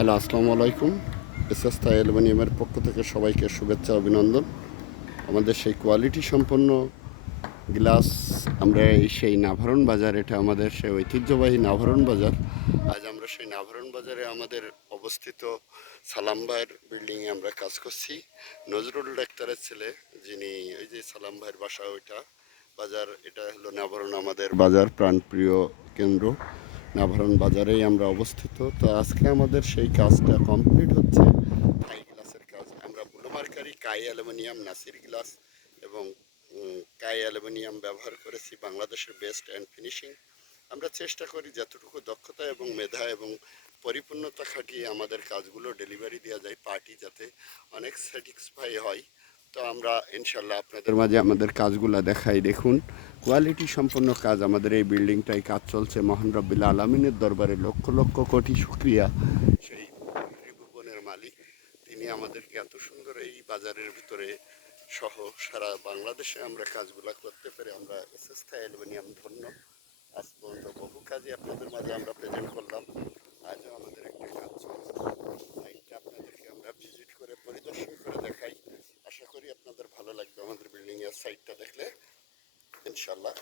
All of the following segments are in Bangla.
হ্যালো, আসসালামু আলাইকুম। এস এস তাই অ্যালুমিনিয়ামের পক্ষ থেকে সবাইকে শুভেচ্ছা, অভিনন্দন। আমাদের সেই কোয়ালিটি সম্পন্ন গ্লাস আমরা এই সেই নাভারণ বাজার, এটা আমাদের সেই ঐতিহ্যবাহী নাভারণ বাজার। আজ আমরা সেই নাভারণ বাজারে আমাদের অবস্থিত সালাম ভাইয়ের বিল্ডিংয়ে আমরা কাজ করছি। নজরুল ডাক্তারের ছেলে, যিনি ওই যে সালাম ভাইয়ের বাসা, ওইটা বাজার, এটা হলো নাভারণ আমাদের বাজার, প্রাণপ্রিয় কেন্দ্র। নাভারণ বাজারেই আমরা অবস্থিত। তো আজকে আমাদের সেই কাজটা কমপ্লিট হচ্ছে। থাই গ্লাসের কাজ। আমরা বুলোমার্কারি কাই অ্যালুমিনিয়াম, নাসির গ্লাস এবং কাই অ্যালুমিনিয়াম ব্যবহার করেছি বাংলাদেশের বেস্ট অ্যান্ড ফিনিশিং। আমরা চেষ্টা করি যতটুকু দক্ষতা এবং মেধা এবং পরিপূর্ণতা খাটিয়ে আমাদের কাজগুলো ডেলিভারি দেওয়া যায়, পার্টি যাতে অনেক স্যাটিসফাই হয়। তো আমরা ইনশাল্লাহ আপনাদের মাঝে আমাদের কাজগুলো দেখাই, দেখুন। কোয়ালিটি সম্পন্ন কাজ, আমাদের এই বিল্ডিংটাই কাজ চলছে মহান রব্বিল আলমিনের দরবারে লক্ষ লক্ষ কোটি শুক্রিয়া। সেই ত্রিভুবনের মালিক, তিনি আমাদেরকে এত সুন্দর এই বাজারের ভিতরে সহ সারা বাংলাদেশে আমরা কাজগুলো করতে পেরে আমরা এসএস অ্যালুমিনিয়াম ধন্য। আজ পর্যন্ত বহু কাজই আপনাদের মাঝে আমরা প্রেজেন্ট করলাম। আজও আমাদের একটা কাজ চলছে সাইটটা আপনাদেরকে আমরা ভিজিট করে পরিদর্শন করে দেখাই আশা করি আপনাদের ভালো লাগবে আমাদের বিল্ডিং এর সাইটটা দেখলে ইনশাল্লাহ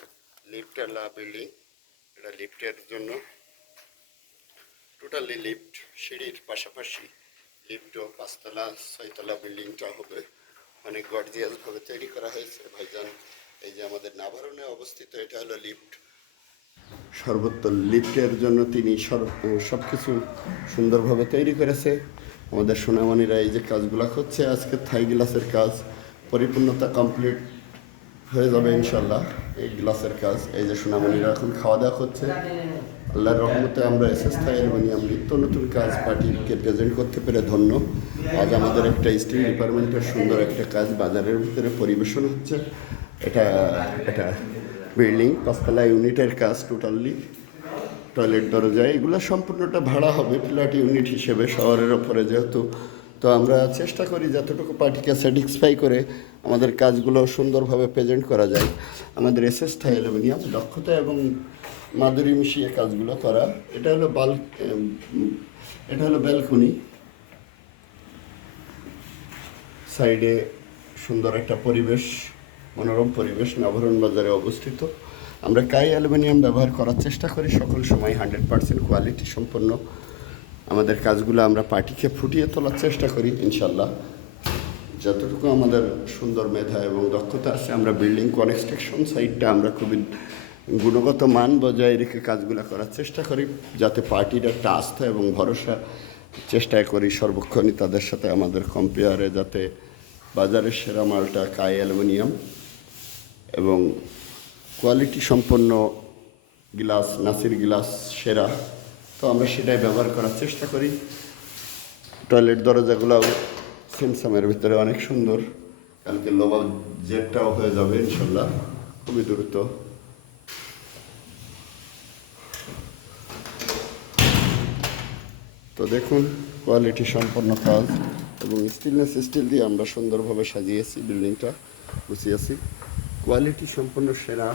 লিফ্টওয়ালা বিল্ডিং এটা লিফটের জন্য। টোটালি লিফট সিঁড়ির পাশাপাশি লিফটও পাঁচতলা, ছয়তলা বিল্ডিংটা হবে। অনেক গর্জিয়াস ভাবে তৈরি করা হয়েছে। ভাইজান, এই যে আমাদের নাভারণে অবস্থিত, এটা হলো লিফট সর্বোত্তর লিফটের জন্য তিনি সব কিছু সুন্দরভাবে তৈরি করেছে। আমাদের সোনামণিরা এই যে কাজগুলো করছে, আজকে থাই গ্লাসের কাজ, পরিপূর্ণতা কমপ্লিট হয়ে যাবে ইনশাল্লাহ এই গ্লাসের কাজ। এই যে সোনামণিরা এখন খাওয়া দাওয়া করছে, আল্লাহর রহমতে আমরা এস এস অ্যালুমিনিয়াম নিত্য নতুন কাজ পার্টিকে প্রেজেন্ট করতে পেরে ধন্য। আজ আমাদের একটা স্টিল ডিপার্টমেন্টের সুন্দর একটা কাজ বাজারের ভিতরে পরিবেশন হচ্ছে। এটা এটা বিল্ডিং, পাঁচতলা ইউনিটের কাজ টোটালি। টয়লেট দরজা এগুলো সম্পূর্ণটা ভাড়া হবে, ফ্ল্যাট ইউনিট হিসেবে শহরের ওপরে যেহেতু তো আমরা চেষ্টা করি যতটুকু পার্টিকে স্যাটিসফাই করে আমাদের কাজগুলো সুন্দরভাবে প্রেজেন্ট করা যায়। আমাদের এস এস থাই অ্যালুমিনিয়াম দক্ষতা এবং মাধুরী মিশিয়ে কাজগুলো করা। এটা হলো বাল এটা হলো ব্যালকনি সাইডে সুন্দর একটা পরিবেশ, মনোরম পরিবেশ নাভরণ বাজারে অবস্থিত। আমরা কাই অ্যালুমিনিয়াম ব্যবহার করার চেষ্টা করি, সকল সময় হান্ড্রেড পার্সেন্ট কোয়ালিটি সম্পন্ন। আমাদের কাজগুলো আমরা পার্টিকে ফুটিয়ে তোলার চেষ্টা করি ইনশাল্লাহ যতটুকু আমাদের সুন্দর মেধা এবং দক্ষতা আছে, আমরা বিল্ডিং কনস্ট্রাকশন সাইডটা আমরা খুবই গুণগত মান বজায় রেখে কাজগুলো করার চেষ্টা করি, যাতে পার্টির একটা আস্থা এবং ভরসা চেষ্টা করি, সর্বক্ষণই তাদের সাথে আমাদের কম্পেয়ারে যাতে বাজারের সেরা মালটা কাই অ্যালুমিনিয়াম এবং কোয়ালিটি সম্পন্ন গ্লাস নাসির গ্লাস সেরা তো আমরা সেটাই ব্যবহার করার চেষ্টা করি। টয়লেট দরজাগুলোও সেমসামের ভিতরে অনেক সুন্দর। কালকে লোবা জেটটাও হয়ে যাবে ইনশাল্লাহ খুবই দ্রুত। তো দেখুন কোয়ালিটি সম্পন্ন কাজ এবং স্টিলনেস স্টিল দিয়ে আমরা সুন্দরভাবে সাজিয়েছি বিল্ডিংটা গুছিয়েছি। কোয়ালিটি সম্পন্ন সেরা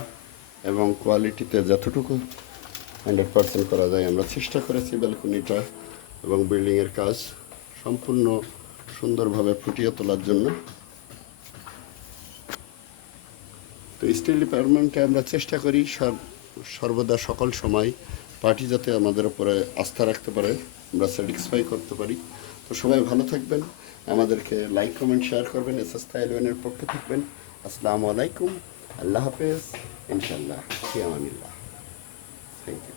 এবং কোয়ালিটিতে যতটুকু হান্ড্রেড পার্সেন্ট করা যায়। আমরা চেষ্টা করেছি ব্যালকনিটা এবং বিল্ডিংয়ের কাজ সম্পূর্ণ সুন্দরভাবে ফুটিয়ে তোলার জন্য। তো স্টিল ডিপার্টমেন্টে আমরা চেষ্টা করি সর্বদা সকল সময় পার্টি যাতে আমাদের উপরে আস্থা রাখতে পারে, আমরা স্যাটিসফাই করতে পারি। তো সবাই ভালো থাকবেন, আমাদেরকে লাইক, কমেন্ট, শেয়ার করবেন, এস এস তাইলওয়ানের পক্ষে থাকবেন। আসসালামু আলাইকুম, আল্লাহ হাফেজ ইনশাল্লাহ থ্যাংক ইউ